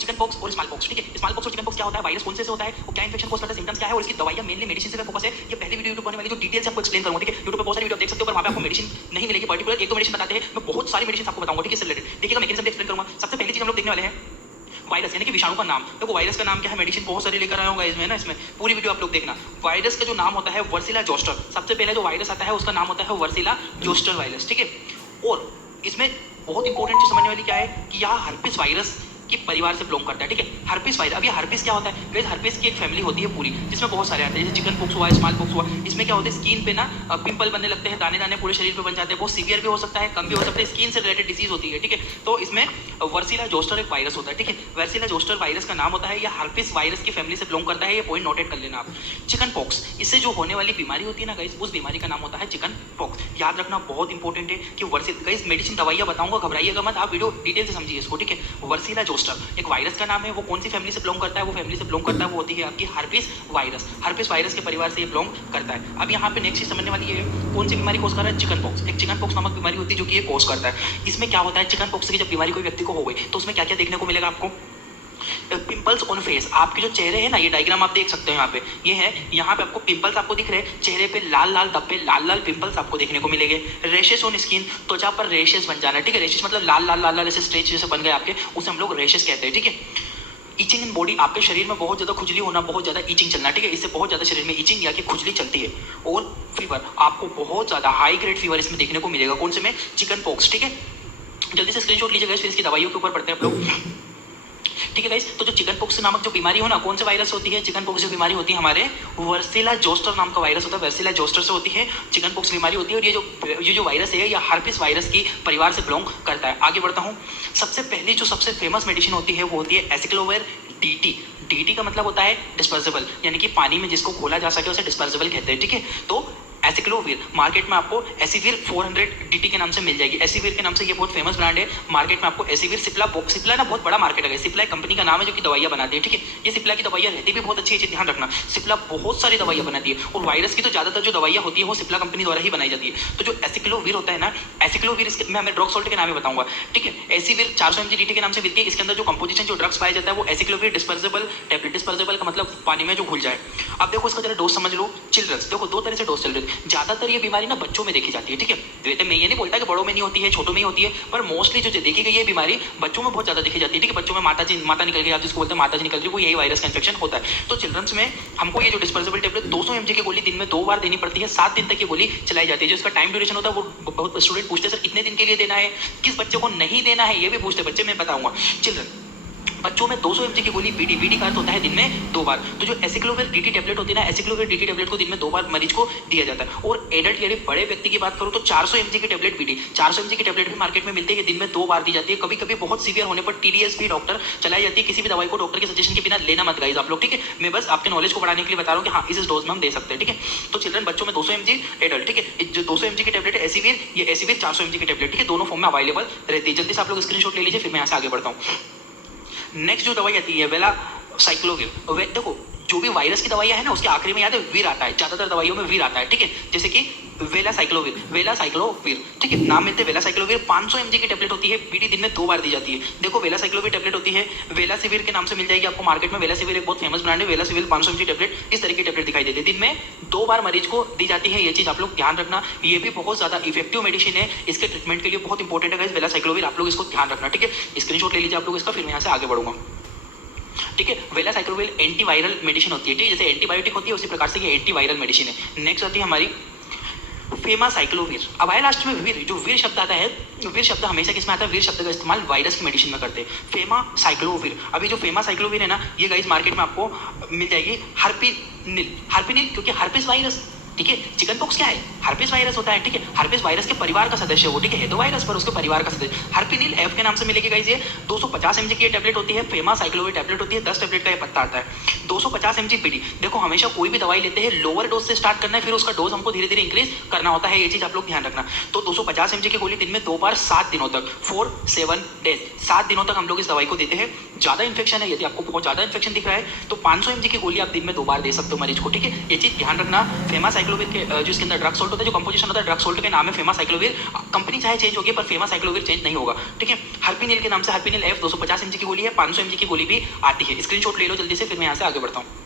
Chicken pox और small pox. ठीक है, स्मॉल पॉक्स और चिकन पॉक्स क्या होता है, वायरस कौन से होता है, वो क्या इन्फेक्शन कॉज करता है, सिम्टम्स क्या है और इसकी दवाइयां मेनली मेडिसिन से फोकस है। ये पहली वीडियो यूट्यूब होने वाली जो डिटेल से आपको एक्सप्लेन करूंगा। ठीक है, यूट्यूब पे बहुत सारी वीडियो देख सकते हो पर वहां पे आपको मेडिसिन नहीं मिलेगी, पर्टिकुलर एक दो मेडिसिन बताते हैं, मैं बहुत सारी मेडिसिन आपको बताऊंगा। ठीक है, इससे रिलेटेड देखिएगा, मैकेनिज्म एक्सप्लेन करूंगा। सबसे पहली चीज हम लोग देखने वाले हैं वायरस यानी कि विषाणु का नाम। देखो वायरस का नाम क्या है, मेडिसिन बहुत सारी लेकर आया होगा इसमें ना, इसमें पूरी वीडियो आप लोग देखना। वायरस का जो नाम होता है वर्सिला जोस्टर, सबसे पहले जो वायरस आता है उसका नाम होता है वर्सिला जोस्टर वायरस। ठीक है, और इसमें बहुत इंपॉर्टेंट चीज समझने वाली क्या है कि यह हर्पिस वायरस के परिवार से बिलोंग करता है। ठीक है, हर्पिस वायरस। अब ये हर्पिस क्या होता है गाइस, हर्पिस की एक फैमिली होती है पूरी जिसमें बहुत सारे आते हैं, जैसे चिकन पॉक्स हुआ, स्मॉल पॉक्स हुआ। इसमें क्या होता है, स्किन पे ना पिंपल बनने लगते हैं, दाने दाने पूरे शरीर पे बन जाते हैं। बहुत सीवियर भी हो सकता है, कम भी हो सकता है, स्किन से रिलेटेड डिसीज होती है। ठीक है, तो इसमें वर्सिला जोस्टर एक वायरस होता है। ठीक है, वर्सिला जोस्टर वायरस का नाम होता है, यह हर्पिस वायरस की फैमिली से बिलोंग करता है। ये पॉइंट नोटेट कर लेना आप। चिकन पॉक्स, इससे जो होने वाली बीमारी होती है ना गाइस, उस बीमारी का नाम होता है चिकन पॉक्स। याद रखना बहुत इंपॉर्टेंट है कि वर्सिला, गाइस मेडिसिन दवाइयां बताऊंगा, घबराइएगा मत, आप वीडियो डिटेल से समझिए इसको। ठीक है, वर्सिला जोस्टर एक वायरस का नाम है, वो कौन सी फैमिली से बिलोंग करता है, वो फैमिली से बिलोंग करता है वो होती है आपकी हर्पिस वायरस। हर्पिस वायरस के परिवार से ये बिलोंग करता है। अब यहाँ पे नेक्स्ट चीज समझने वाली है, कौन सी बीमारी कोस कर रहा है, चिकन पॉक्स। एक चिकन पॉक्स नामक बीमारी होती है जो कि ये कोस करता है। इसमें क्या होता है, चिकन पॉक्स की जब बीमारी कोई व्यक्ति को हो गई तो उसमें क्या क्या देखने को मिलेगा आपको, पिंपल्स ऑन फेस। आपके जो चेहरे हैं ना, ये डायग्राम आप देख सकते हैं यहाँ पे, ये है, यहाँ पे आपको पिंपल्स आपको दिख रहे हैं, चेहरे पे लाल लाल धब्बे, लाल लाल पिंपल्स आपको देखने को मिलेंगे। रेशेस ऑन स्किन, त्वचा पर रेशेस बन जाना। ठीक है, रेशेस मतलब लाल लाल लाल लाल ऐसे स्ट्रेच जैसे बन गए आपके, उसे हम लोग रेशेस कहते हैं। ठीक है, इचिंग इन बॉडी, आपके शरीर में बहुत ज्यादा खुजली होना, बहुत ज्यादा इचिंग चलना। ठीक है, इससे बहुत ज्यादा शरीर में इचिंग या कि खुजली चलती है। और फीवर, आपको बहुत ज्यादा हाई ग्रेड फीवर इसमें देखने को मिलेगा। कौन से में, चिकन पॉक्स। ठीक है, जल्दी से स्क्रीनशॉट लीजिएगा, फिर इसकी दवाइयों के ऊपर पढ़ते हैं आप लोग। ठीक है गाइस, तो जो चिकन पॉक्स नामक जो बीमारी हो ना, कौन से वायरस होती है, चिकन पॉक्स जो बीमारी होती है हमारे वर्सिला जोस्टर नाम का वायरस होता है, वर्सिला जोस्टर से होती है चिकन पॉक्स बीमारी होती है। और ये जो वायरस है, ये हार्पिस वायरस की परिवार से बिलोंग करता है। आगे बढ़ता हूँ, सबसे पहली जो सबसे फेमस मेडिसिन होती है वो होती है एसिक्लोविर डीटी। डीटी का मतलब होता है डिस्पर्सिबल, यानी कि पानी में जिसको घोला जा सके उसे डिस्पर्सिबल कहते हैं। ठीक है, तो एसिक्लोविर मार्केट में आपको एसिविर 400 डीटी के नाम से मिल जाएगी। एसिविर के नाम से ये बहुत फेमस ब्रांड है, मार्केट में आपको एसिविर। सिप्ला, सिप्ला ना बहुत बड़ा मार्केट है, सिप्ला एक कंपनी का नाम है जो कि दवाइयां बनाती है। ठीक है, ये सिप्ला की दवाइयां रहती भी बहुत अच्छी है, ध्यान रखना। सिप्ला बहुत सारी दवाइयां बनाती है और वायरस की तो ज्यादातर जो दवाइयां होती है वो सिप्ला कंपनी द्वारा ही बनाई जाती है। तो जो एसिक्लोविर होता है ना, एसिक्लोविर मैं हमें ड्रग सॉल्ट के नाम ही बताऊंगा। ठीक है, एसिविर 400 mg डीटी के नाम से मिलती है। इसके अंदर जो कंपोजिशन जो ड्रग्स पाया जाता है वो एसिक्लोविर डिस्पर्सिबल टैबलेट। डिस्पर्सिबल का मतलब पानी में जो घुल जाए। अब देखो इसका जरा डोज समझ लो। चिल्ड्रंस, देखो दो तरह से डोज चल रहे हैं। ज्यादातर ये बीमारी ना बच्चों में देखी जाती है। ठीक है, वैसे मैं ये नहीं बोलता कि बड़ों में नहीं होती है, छोटों में ही होती है, पर मोस्टली जो देखी गई है बीमारी बच्चों में बहुत ज्यादा देखी जाती है। ठीक है, बच्चों में माता निकल गई, आप जिसको बोलते हैं माता जी निकल रही, वो यही वायरस का इंफेक्शन होता है। तो चिल्ड्रंस में हमको ये जो डिस्पर्सिबल टैबलेट 200 mg की गोली दिन में 2 बार देनी पड़ती है, 7 दिन तक ये गोली चलाई जाती है। जो इसका टाइम ड्यूरेशन होता है वो बहुत स्टूडेंट पूछते हैं सर कितने दिन के लिए देना है, किस बच्चे को नहीं देना है, ये भी पूछते बच्चे, मैं बताऊंगा। चिल्ड्रन बच्चों में 200 mg की गोली बीडी, बीडी का अर्थ होता है दिन में 2 बार। तो जो एसिक्लोविर डीटी टैबलेट होती है ना, एसिक्लोविर डीटी टैबलेट को दिन में 2 बार मरीज को दिया जाता है। और एडल्ट यानी बड़े व्यक्ति की बात करूं तो 400 mg की टैबलेट बीडी, 400 mg की टैबलेट भी मार्केट में मिलती है, दिन में 2 बार दी जाती है। कभी कभी बहुत सीवियर होने पर टीडीएस भी डॉक्टर चलाई जाती है। किसी भी दवाई को डॉक्टर के सजेशन के बिना लेना मत गाइस आप लोग। ठीक है, मैं बस आपके नॉलेज को बढ़ाने के लिए बता रहा हूँ कि हाँ इस डोज में हम दे सकते हैं। ठीक है, तो चिल्ड्रन बच्चों में 200 mg, एडल्ट। ठीक है, जो 200 mg की टैबलेट है एसिविर, ये एसिविर 400 mg की टैबलेट। ठीक है, दोनों फॉर्म में अवेलेबल रहती है। जल्दी से आप लोग स्क्रीनशॉट ले लीजिए, फिर मैं यहाँ से आगे बढ़ता हूँ। नेक्स्ट जो दवाई आती है वेला साइक्लोविर। देखो जो भी वायरस की दवाइयां है ना उसके आखिरी में याद है वीर आता है, ज्यादातर दवाइयों में वीर आता है। ठीक है, जैसे कि वेला साइक्लोविर, वेला साइक्लोविर। ठीक है, नाम में वेला साइक्लोविर 500 mg की टैबलेट होती है, बीडी दिन में 2 बार दी जाती है। देखो वेला साइक्लोविर टैबलेट होती है, वेला सिविर के नाम से मिल जाएगी आपको मार्केट में। वेला सिविर एक बहुत फेमस ब्रांड है, वेला सिविर 500 mg टैबलेट इस तरह की टैबलेट दिखाई देती है, दिन में 2 बार मरीज को दी जाती है। ये चीज आप लोग ध्यान रखना, ये भी बहुत ज्यादा इफेक्टिव मेडिसिन है, इसके ट्रीटमेंट के लिए बहुत इंपॉर्टेंट है वेला साइक्लोविर, आप लोग इसको ध्यान रखना। ठीक है, स्क्रीनशॉट ले लीजिए आप लोग इसका, फिर मैं यहाँ से आगे बढ़ूंगा। ठीक है, वेला साइक्लोविर एंटीवायरल मेडिसिन होती है। ठीक है, जैसे एंटीबायोटिक होती है उसी प्रकार से ये एंटीवायरल मेडिसिन है। नेक्स्ट आती है हमारी फेमा साइक्लोविर। अब आया लास्ट में वीर, जो वीर शब्द आता है, वीर शब्द हमेशा किसमें आता है, वीर शब्द का इस्तेमाल वायरस की मेडिसिन में करते हैं। फेमा साइक्लोविर, अभी जो फेमा साइक्लोविर है ना, ये गाइस मार्केट में आपको मिल जाएगी हर्पिनिल। हर्पिनिल क्योंकि हर्पिस वायरस, ठीक है, चिकन पॉक्स क्या है, हर्पिस वायरस होता है। ठीक है, हर्पिस वायरस के परिवार का सदस्य वो। ठीक है, तो वायरस पर उसके परिवार का सदस्य हर्पिनिल एफ के नाम से मिलेगी गाइस। ये 250 mg की टैबलेट होती है, फेमा साइक्लोविर टैबलेट होती है, 10 टैबलेट का ये पत्ता आता है। 250 mg पीडी। देखो हमेशा कोई भी दवाई लेते हैं लोअर डोज से स्टार्ट करना है, फिर उसका डोज हमको धीरे धीरे इंक्रीज करना होता है, ये चीज आप लोग ध्यान रखना। तो 250 mg की गोली दिन में 2 बार 7 दिनों तक, 4-7 डेज, 7 दिनों तक हम लोग इस दवाई को देते हैं ज़्यादा इन्फेक्शन है, यदि आपको बहुत ज़्यादा इन्फेक्शन दिख रहा है तो 500 mg की गोली आप दिन में 2 बार दे सकते हो मरीज को, ठीक है। ये चीज़ ध्यान रखना। फेमासाइक्लोविर के जो इसके अंदर ड्रग सोल्ट होता है, जो कंपोजिशन होता है ड्रग सोल्ट के नाम है फेमासाइक्लोविर। कंपनी चाहे चेंज होगी पर फेमासाइक्लोविर चेंज नहीं होगा, ठीक है। हर्पिनिल के नाम से हर्पिनिल F 250 mg की गोली है, 500 mg की गोली भी आती है। स्क्रीनशॉट ले लो जल्दी से, फिर मैं यहाँ से आगे बढ़ता हूँ।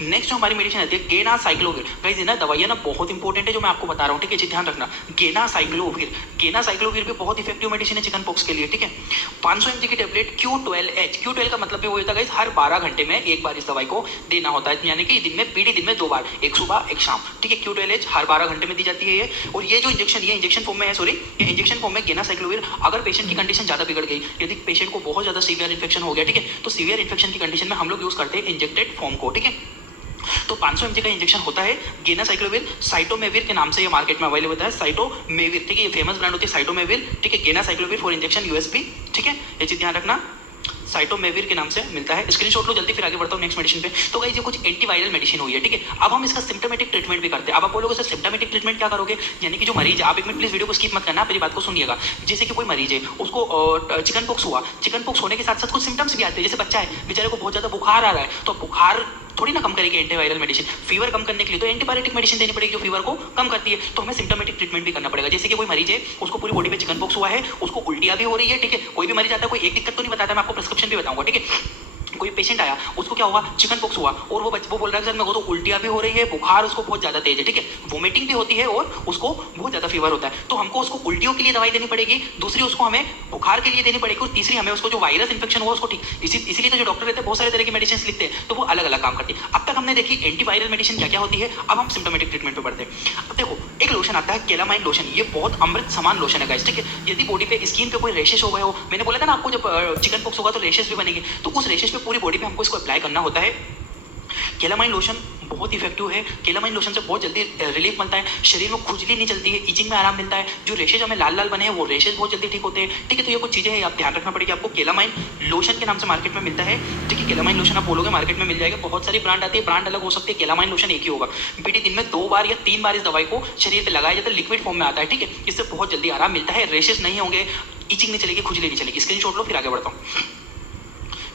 नेक्स्ट जो हमारी मेडिसिन आती है गेनासाइक्लोविर। गाइस ये ना दवाइयाँ ना बहुत इंपॉर्टेंट है जो मैं आपको बता रहा हूँ, ठीक है जी, ध्यान रखना। गेनासाइक्लोविर भी बहुत इफेक्टिव मेडिसिन है चिकन पॉक्स के लिए, ठीक है। 500 mg की टेबलेट Q12H, Q12 का मतलब भी वो होता है गाइस हर 12 घंटे में एक बार इस दवाई को देना होता है, यानी कि दिन में पीडी दिन में 2 बार, एक सुबह एक शाम, ठीक है। Q12H हर 12 घंटे में दी जाती है ये। और ये जो इंजेक्शन, ये इंजेक्शन फॉर्म में है, सॉरी ये इंजेक्शन फॉर्म में गेनासाइक्लोविर। अगर पेशेंट की कंडीशन ज़्यादा बिगड़ गई, यदि पेशेंट को बहुत ज़्यादा सीवियर इन्फेक्शन हो गया, ठीक है, तो सीवियर इन्फेक्शन की कंडीशन में हम लोग यूज़ करते हैं इंजेक्टेड फॉर्म को, ठीक है। तो 500 mg का इंजेक्शन होता है गेनासाइक्लोविर। साइटोमेविर के नाम से ये मार्केट में अवेलेबल है, साइटोमेविर, ठीक है। ये फेमस ब्रांड होती है साइटोमेविर, ठीक है। गेनासाइक्लोविर फॉर इंजेक्शन यूएसपी, ठीक है, ये चीज ध्यान रखना। साइटोमेविर के नाम से मिलता है। स्क्रीनशॉट लो जल्दी, फिर आगे बढ़ता हूँ नेक्स्ट मेडिसिन पे। तो गाइस ये कुछ एंटीवायरल मेडिसिन हुई है, ठीक है। अब हम इसका सिम्टोमेटिक ट्रीटमेंट भी करते हैं। अब आप बोलोगे सर सिम्टोमेटिक ट्रीटमेंट क्या करोगे, यानी कि जो मरीज है, आप एक मिनट प्लीज वीडियो को स्किप मत करना, मेरी बात को सुनिएगा। जैसे कि कोई मरीज है, उसको चिकन पॉक्स हुआ, चिकन पॉक्स होने के साथ साथ कुछ सिम्टम्स भी आते हैं। जैसे बच्चा है, बेचारे को बहुत ज्यादा बुखार आ रहा है, तो बुखार थोड़ी ना कम करेगी एंटीवायरल मेडिसिन। फीवर कम करने के लिए तो एंटीबायोटिक मेडिसिन देनी पड़ेगी जो फीवर को कम करती है। तो हमें सिम्टोमेटिक ट्रीटमेंट भी करना पड़ेगा। जैसे कि कोई मरीज है, उसको पूरी बॉडी पे चिकन पॉक्स हुआ है, उसको उल्टियां भी हो रही है, ठीक है। कोई भी मरीज आता है, कोई एक दिक्कत तो नहीं बताता, मैं आपको प्रिस्क्रिप्शन भी बताऊंगा, ठीक है। कोई पेशेंट आया, उसको क्या हुआ, चिकन पॉक्स हुआ, और वो बोल रहा है सर मेरे को तो उल्टियां भी हो रही है, बुखार उसको बहुत ज्यादा तेज है, ठीक है, वोमिटिंग भी होती है और उसको बहुत ज्यादा फीवर होता है। तो हमको उसको उल्टियों के लिए दवाई देनी पड़ेगी, दूसरी उसको हमें बुखार के लिए देनी पड़ेगी, और तीसरी हमें उसको जो वायरस इन्फेक्शन हुआ उसको ठीक। इसीलिए तो जो डॉक्टर रहते हैं बहुत सारे तरह की मेडिसिन लिखते हैं, तो वो अलग अलग काम करती है। अब तक हमने देखी एंटीवायरल मेडिसिन क्या क्या होती है, अब हम सिम्टोमेटिक ट्रीटमेंट पे बढ़ते हैं। अब देखो एक लोशन आता है केलामाइन लोशन, ये बहुत अमृत समान लोशन है गाइस, ठीक है। यदि बॉडी पे स्किन पे कोई रेशेस हो गए हो, मैंने बोला था ना आपको जब चिकन पॉक्स होगा तो रेशेस भी बनेंगे, तो उस रेशेस पे पूरी बॉडी पे हमको इसको अप्लाई करना होता है। केलामाइन लोशन बहुत इफेक्टिव है। केलामाइन लोशन से बहुत जल्दी रिलीफ मिलता है, शरीर में खुजली नहीं चलती है, इचिंग में आराम मिलता है, जो रेशेज हमें लाल लाल बने हैं वो रेशेज बहुत जल्दी ठीक होते हैं, ठीक है। तो ये कुछ चीजें हैं, आप ध्यान रखना पड़ेगी आपको। केलामाइन लोशन के नाम से मार्केट में मिलता है, ठीक है। केलामाइन लोशन आप बोलोगे मार्केट में मिल जाएगा, बहुत सारी ब्रांड आती है, ब्रांड अलग हो सकती है, केलामाइन लोशन एक ही होगा। बीटी दिन में 2 बार या 3 बार इस दवाई को शरीर पर लगाया जाता है, लिक्विड फॉर्म में आता है, ठीक है। इससे बहुत जल्दी आराम मिलता है, रेशेज नहीं होंगे, इचिंग नहीं चलेगी, खुजली नहीं चलेगी। स्क्रीनशॉट लो, फिर आगे बढ़ता हूँ।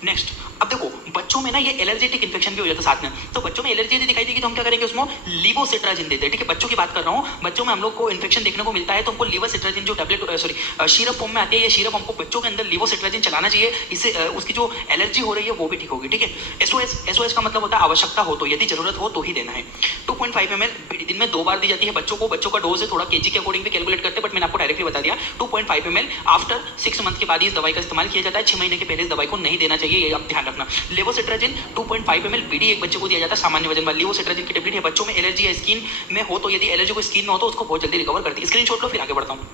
नेक्स्ट, अब देखो बच्चों में ना ये एलर्जेटिक इन्फेक्शन भी हो जाता है साथ में, तो बच्चों में एलर्जी यदि दिखाई देगी तो हम क्या करेंगे, उसमें लीवोसिट्राजिन देते हैं, ठीक है। बच्चों की बात कर रहा हूँ, बच्चों में हम लोग को इन्फेक्शन देखने को मिलता है तो हमको लीवोसिट्राजिन जो टैबलेट सॉरी सिरप फॉर्म में आती है, ये सिरप हमको बच्चों के अंदर लीवोसिट्राजिन चलाना चाहिए, इससे उसकी जो एलर्जी हो रही है वो भी ठीक होगी, ठीक है। एसओएस का मतलब होता है आवश्यकता हो तो, यदि जरूरत हो तो ही देना है। 2.5 ml दिन में 2 बार दी जाती है बच्चों को। बच्चों का डोज है थोड़ा केजी के अकॉर्डिंग भी कैलकुलेट करते हैं, बट मैंने आपको डायरेक्टली बता दिया 2.5 ml। आफ्टर 6 मंथ के बाद ही इस दवाई का इस्तेमाल किया जाता है, 6 महीने के पहले इस दवाई को नहीं देना चाहिए, ये आप ध्यान रखना। लेवोसिट्राजिन 2.5 ml बीडी एक बच्चे को दिया जाता है सामान्य वजन वाली लेवोसिट्राजिन की टेबलेट है। बच्चों में एलर्जी या स्किन में हो तो, यदि एलर्जी को स्किन में हो तो उसको बहुत जल्दी रिकवर करती है। स्क्रीनशॉट लो, फिर आगे बढ़ता हूँ।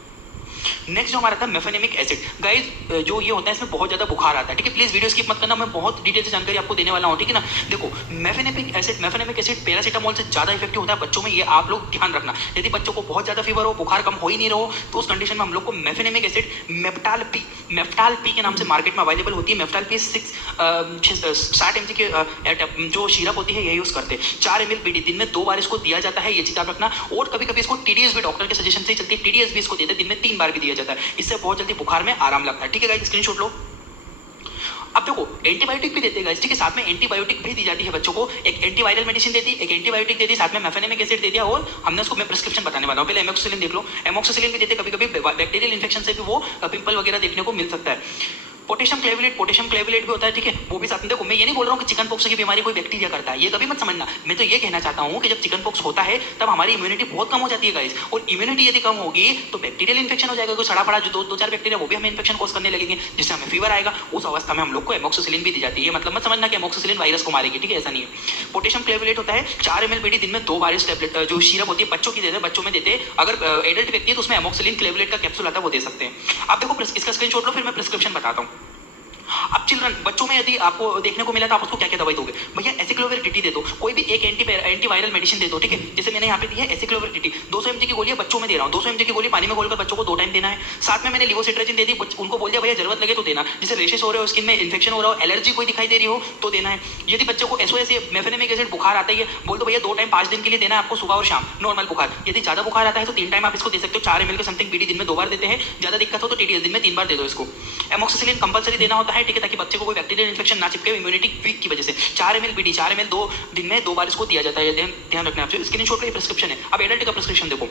नेक्स्ट जो हमारा था मेफेनेमिक एसिड। गाइस जो ये होता है इसमें बहुत ज्यादा बुखार आता है, ठीक है। प्लीज वीडियो स्किप मत करना, मैं बहुत डिटेल से जानकारी आपको देने वाला हूँ, ठीक है ना। देखो मेफेनेमिक एसिड पैरासीटामोल से ज्यादा इफेक्टिव होता है बच्चों में, ये आप लोग ध्यान रखना। यदि बच्चों को बहुत ज्यादा फीवर हो, बुखार कम हो ही नहीं रहो, तो उस कंडीशन में हम लोग को मेफेनेमिक एसिड मेफ्टाल पी के नाम से मार्केट में अवेलेबल होती है। मेफ्टाल पी 60 mg के जो सिरप होती है ये यूज करते हैं। 4 ml बीडी दिन में 2 बार इसको दिया जाता है, ये चीज आप रखना। और कभी कभी इसको टीडीएस भी डॉक्टर के सजेशन से चलती है, टीडीएस भी इसको देते हैं, दिन में 3 बार भी दिया जाता है, इससे बहुत जल्दी बुखार में आराम लगता है, ठीक है गाइस। स्क्रीनशॉट लो। अब देखो एंटीबायोटिक भी देते हैं गाइस, ठीक है। साथ में एंटीबायोटिक भी दी जाती है बच्चों को, एक एंटीवायरल मेडिसिन देती है, एक एंटीबायोटिक देती है, साथ में मेफेनेमिक एसिड दे दिया, और हमने उसको मैं प्रिस्क्रिप्शन बताने वाला हूं। पहले एमोक्सिसिलिन देख लो। एमोक्सिसिलिन भी देते, कभी कभी बैक्टीरियल इन्फेक्शन से भी वो पिंपल वगैरह देखने को मिल सकता है। पोटेशियम क्लेविलेट भी होता है, ठीक है, वो भी साथ में। देखो मैं ये नहीं बोल रहा हूँ कि चिकन पॉक्स की बीमारी कोई बैक्टीरिया करता है, ये कभी मत समझना। मैं तो ये कहना चाहता हूँ कि जब चिकन पॉक्स होता है तब हमारी इम्यूनिटी बहुत कम हो जाती है गाइस, और इम्यूनिटी यदि कम होगी तो बैक्टीरियल इन्फेक्शन हो जाएगा, कोई सड़ा पड़ा जो 2-4 बैक्टीरिया वो भी हमें इन्फेक्शन कॉज करने लगेंगे, जिससे हमें फीवर आएगा। उस अवस्था में हम लोग को एमोक्सिसिलिन भी दी जाती है, मतलब मत समझना कि एमोक्सिसिलिन वायरस को मारेगी, ठीक है, ऐसा नहीं है। पोटेशियम क्लेविलेट होता है 4 ml बीडी दिन में 2 बार इस टेबलेट जो सिरप होती है बच्चों की देते हैं, बच्चों में देते हैं। अगर एडल्ट व्यक्ति है तो उसमें एमोक्सिलिन क्लेविलेट का कैप्सूल आता है, वो दे सकते हैं। अब देखो इसका स्क्रीनशॉट लो, फिर मैं प्रिस्क्रिप्शन बताता हूँ। अब चिल्ड्रन बच्चों में यदि आपको देखने को मिला तो आप उसको क्या क्या दवाई दोगे, भैया एसिक्लोविर डीटी दे दो, कोई भी एक एंटीवायरल मेडिसिन दे दो, ठीक है। जैसे मैंने यहाँ पे दी है एसिक्लोविर डीटी, 200 mg की गोली है, बच्चों में दे रहा हूँ। 200 mg की गोली पानी में घोलकर बच्चों को 2 टाइम देना है। साथ में मैंने लिवोसिट्राजिन दे दी, उनको बोल दिया भैया जरूरत लगे तो देना, जैसे रेशेस हो रहे हो, स्किन में इन्फेक्शन हो रहा हो, एलर्जी कोई दिखाई दे रही हो तो देना है। यदि बच्चों को एसओएस मेफेनेमिक एसिड बुखार आता है, बोल दो भैया 2 टाइम 5 दिन के लिए देना है आपको, सुबह और शाम, नॉर्मल बुखार। यदि ज्यादा बुखार आता है तो 3 टाइम आप इसको दे सकते हो, 4 ml के समथिंग बीडी दिन में 2 बार देते हैं। ज्यादा दिक्कत हो तो टीडीएस दिन में 3 बार दे दो इसको। एमोक्सिसिलिन कंपलसरी देना होता है, ठीक है, ताकि बच्चे को कोई बैक्टीरियल इन्फेक्शन ना चिपके इम्यूनिटी वीक की वजह से। 4 ml BD, 4 ml 2 दिन में 2 बार इसको दिया जाता है, ध्यान रखना आपसे। स्क्रीनशॉट पे प्रिस्क्रिप्शन है। अब एडल्ट का प्रिस्क्रिप्शन देखो,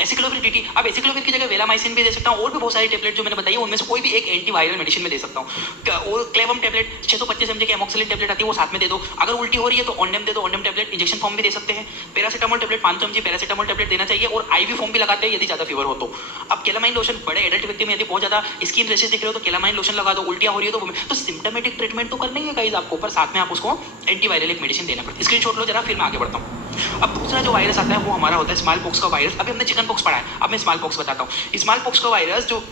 एसिक्लोविर DT, अब एसिक्लोविर की जगह वेलामाइसिन भी दे सकता हूँ, और भी बहुत सारी टेबलेट जो मैंने बताई है उनमें से कोई भी एक एंटीवायरल मेडिसिन में दे सकता हूँ। और क्लेवम टेबलेट 625 mg की एमोक्सिलिन टेबलेट आती है, वो साथ में दे दो। अगर उल्टी हो रही है तो ओंडेम दे दो, ओंडेम टेबलेट इंजेक्शन फॉर्म भी दे सकते हैं। Paracetamol tablet 500 mg paracetamol tablet देना चाहिए, और IV फॉर्म भी लगाते हैं यदि ज्यादा फीवर हो तो। अब केलामाइन लोशन बड़े एडल्ट व्यक्ति में यदि बहुत ज्यादा स्किन रेशेस दिख रहे हो तो केलामाइन लोशन लगा दो। उल्टियां हो रही है तो सिम्टोमेटिक ट्रीटमेंट तो करना ही है गाइस आपको, पर साथ में आप उसको एंटीवायरल एक मेडिसिन देना पड़ता है। स्क्रीनशॉट लो जरा, फिर मैं आगे बढ़ता हूँ। अब दूसरा जो वायरस आता है वो हमारा होता है स्मॉल पॉक्स का वायरस। अभी हमने चिकन पॉक्स पढ़ा है, अब मैं स्मॉल पॉक्स बताता हूँ। स्मॉल पॉक्स का वायरस जो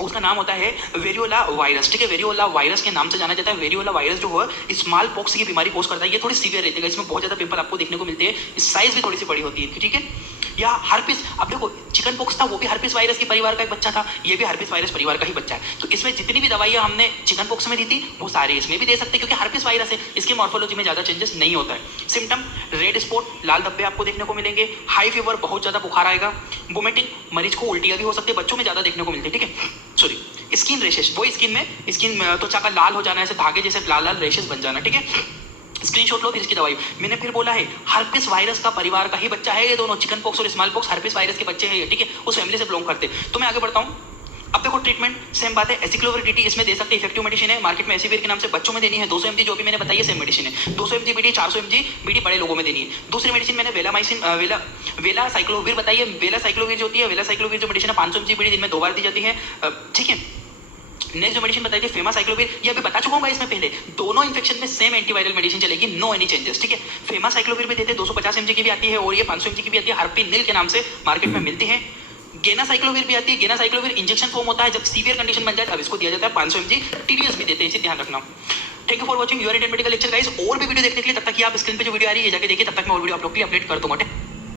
उसका नाम होता है वेरियोला वायरस, ठीक है। वेरियोला वायरस के नाम से जाना जाता है। वेरियोला वायरस जो है स्मॉल पॉक्स की बीमारी कोज करता है। ये थोड़ी सीवियर रहती है, इसमें बहुत ज्यादा पिंपल आपको देखने को मिलते हैं, साइज भी थोड़ी सी बड़ी होती है, ठीक है। या हर्पिस, अब देखो चिकन पॉक्स था वो भी हर्पिस वायरस के परिवार का एक बच्चा था, ये भी हर्पिस वायरस परिवार का ही बच्चा है। तो इसमें जितनी भी दवाइयां हमने चिकन पॉक्स में दी थी वो सारी इसमें भी दे सकते हैं, क्योंकि हर्पिस वायरस है, इसकी मॉर्फोलॉजी में ज्यादा चेंजेस नहीं होता है। सिम्टम रेड स्पॉट, लाल धब्बे आपको देखने को मिलेंगे, हाई फीवर, बहुत ज्यादा बुखार आएगा, वोमिटिंग, मरीज को उल्टियां भी हो सकती है, बच्चों में ज्यादा देखने को मिलती है, ठीक है। सॉरी, स्किन रेशेस, वो स्किन में त्वचा का लाल हो जाना, ऐसे धागे जैसे लाल लाल रेशेस बन जाना, ठीक है। स्क्रीनशॉट लो फिर इसकी दवाई। मैंने फिर बोला है हर्पिस वायरस का परिवार का ही बच्चा है ये दोनों, चिकन पॉक्स और स्मॉल पॉक्स हर्पिस वायरस के बच्चे हैं ये, ठीक है, उस फैमिली से बिलोंग करते। तो मैं आगे बढ़ता हूँ। अब देखो ट्रीटमेंट सेम बात है, एसिक्लोविर DT इसमें दे सकते हैं, इफेक्टिव मेडिसिन है। मार्केट में एसिविर के नाम से बच्चों में देनी है 200 mg, जो भी मैंने बताई है सेम मेडिसिन है। 200 mg BD, 400 mg BD बड़े लोगों में देनी है। दूसरी मेडिसिन मैंने वेलामाइसिन वेला साइक्लोविर बताई है। वेला साइक्लोविर जो होती है, वेला साइक्लोविर जो मेडिसिन है 500 mg BD दिन में 2 बार दी जाती है, ठीक है। नेक्स्ट जो मेडिसिन बताई थी फेमासाइक्लोविर, ये अभी बता चुका हूँ इसमें पहले, दोनों इन्फेक्शन में सेम एंटीवायरल मेडिसिन चलेगी, नो एनी चेंजेस, ठीक है। फेमासाइक्लोविर भी देते हैं, 250 mg की भी आती है, और ये 500 mg की भी आती है, हर्पिनिल के नाम से मार्केट में मिलती है। गेनासाइक्लोविर भी आती है, गेनासाइक्लोविर इंजेक्शन फॉर्म होता है, जब सीवियर कंडीशन बन जाए तब इसको दिया जाता है 500 mg। TDS भी देते हैं, इसे ध्यान रखना। Thank you for watching your Indian medical lecture guys. और भी वीडियो देखने के लिए तब तक आप स्क्रीन पे जो वीडियो आ रही है जाके देखिए, तब तक मैं और वीडियो आप लोग के लिए अपडेट कर दूंगा।